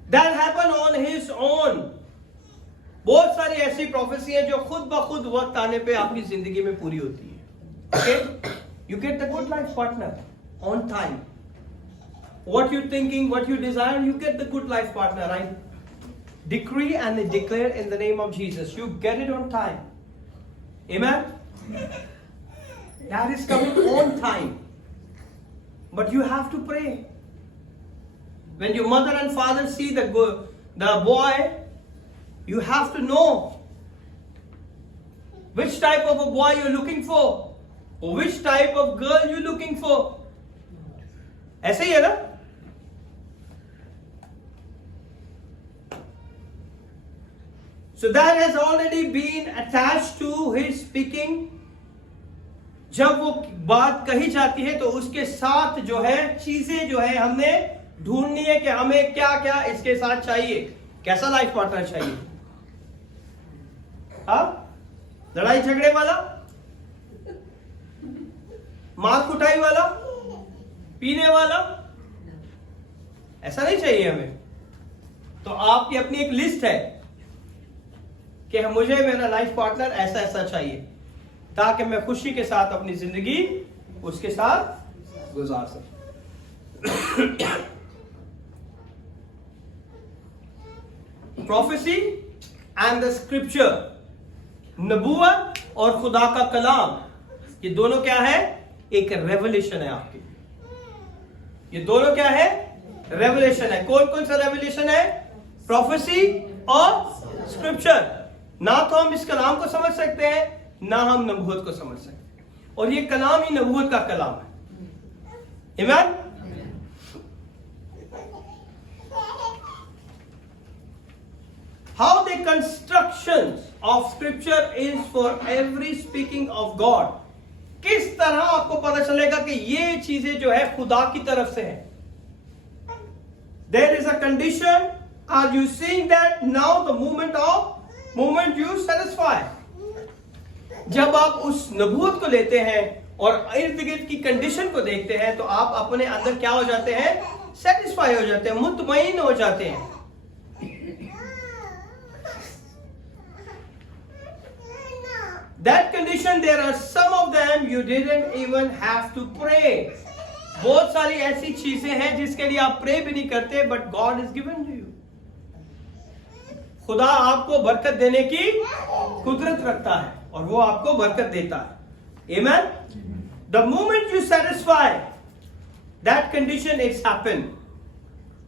that happened on his own. बहुत सारी ऐसी प्रोफेसी है जो खुद ब खुद वक्त आने पे आपकी जिंदगी में पूरी होती है। Okay? You get the good life partner on time. What you thinking, what you desire, you get the good life partner. I decree and declare in the name of Jesus, you get it on time. Amen? That is coming on time. But you have to pray. When your mother and father see the boy, you have to know which type of a boy you're looking for, or which type of girl you're looking for. ऐसे ही है ना? So that has already been attached to his speaking. जब वो बात कही जाती है तो उसके साथ जो है चीजें जो है हमने ढूंढनी है कि हमें क्या क्या इसके साथ चाहिए, कैसा लाइफ पार्टनर चाहिए। हाँ, लड़ाई झगड़े वाला, मार कुटाई वाला, पीने वाला, ऐसा नहीं चाहिए हमें। तो आपकी अपनी एक लिस्ट है कि मुझे मेरा लाइफ पार्टनर ऐसा ऐसा चाहिए ताकि मैं खुशी के साथ अपनी जिंदगी उसके साथ गुजार सकूं। प्रोफेसी एंड द स्क्रिप्चर, नबूवत और खुदा का कलाम, ये दोनों क्या है? एक रेवलेशन है आपकी। ये दोनों क्या है? रेवलेशन है। कौन कौन सा रेवलेशन है? प्रोफेसी और स्क्रिप्चर। ना तो हम इस कलाम को समझ सकते हैं, ना हम नबूवत को समझ सकते हैं, और ये कलाम ही नबूवत का कलाम है। आमीन? How the constructions of scripture is for every speaking of God. किस तरह आपको पता चलेगा कि ये चीजें जो है खुदा की तरफ से है? There is a condition. Are you seeing that now? The moment you satisfy. जब आप उस नबूवत को लेते हैं और इर्द गिर्द की कंडीशन को देखते हैं तो आप अपने अंदर क्या हो जाते हैं? सेटिस्फाई हो जाते हैं, मुतमईन हो जाते हैं। That condition, there are some of them you didn't even have to pray. बहुत सारी ऐसी चीजें हैं जिसके लिए आप प्रे भी नहीं करते, but God is given to you. खुदा आपको बरकत देने की कुदरत रखता है और वो आपको बरकत देता है। Amen? The moment you satisfy that condition, it's happened.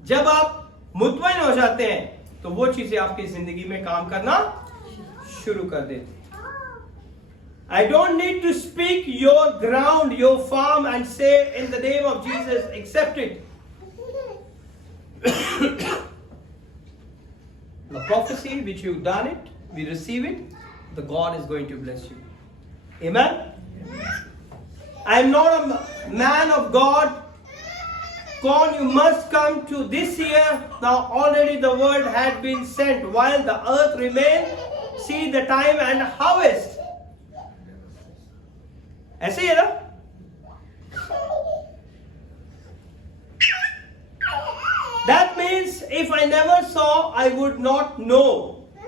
जब आप मुतमईन हो जाते हैं तो वो चीजें आपकी जिंदगी में काम करना शुरू कर देती हैं। I don't need to speak your ground, your farm, and say in the name of Jesus, accept it. The prophecy which you've done it, we receive it, the God is going to bless you. Amen? I'm not a man of God. Con, you must come to this year. Now already the word had been sent. While the earth remains, see the time and harvest. ऐसे ही है ना? That means if I never saw, I would not know.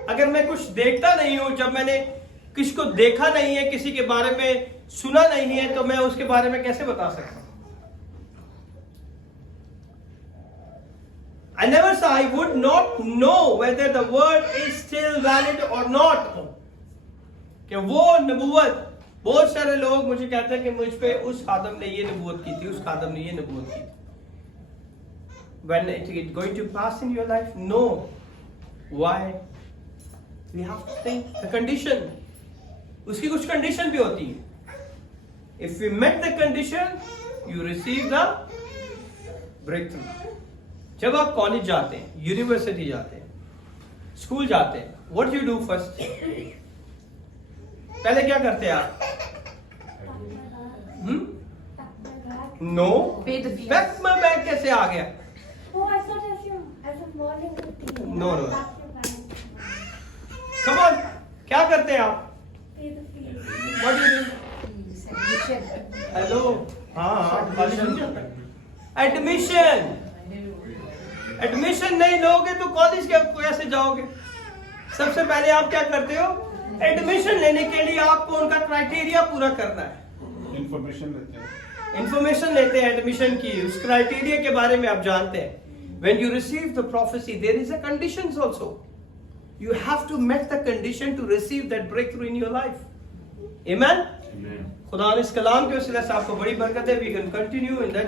अगर मैं कुछ देखता नहीं हूं, जब मैंने किसी को देखा नहीं है, किसी के बारे में सुना नहीं है, तो मैं उसके बारे में कैसे बता सकता हूं? I never say I would not know whether the word is still valid or not. कि वो नबूवत, बहुत सारे लोग मुझे कहते हैं कि मुझ पे उस खादम ने ये नबूवत की थी, उस खादम ने ये नबूवत की थी. When it is going to pass in your life? No. Why? We have to think the condition. उसकी कुछ condition भी होती है. If we met the condition, you receive the breakthrough. जब आप कॉलेज जाते हैं, यूनिवर्सिटी जाते हैं, स्कूल जाते हैं, what do you do first? पहले क्या करते हैं आप? No. Pay the fees. Back my bag कैसे आ गया? Oh, I thought as a morning routine. No. Come on. क्या करते हैं आप? Pay the fees. What do you do? Admission. Hello. हाँ. Admission. एडमिशन नहीं लोगे तो कॉलेज कैसे जाओगे? सबसे पहले आप क्या करते हो? एडमिशन लेने के लिए आपको उनका क्राइटेरिया पूरा करना है. इंफॉर्मेशन लेते हैं एडमिशन की, उस क्राइटेरिया के बारे में आप जानते हैं. When you receive the prophecy, there is a conditions also. You have to meet the condition to receive that breakthrough in your life. Amen. खुदा ने इस कलाम के वसीले से आपको बड़ी बरकत है. We can continue in that.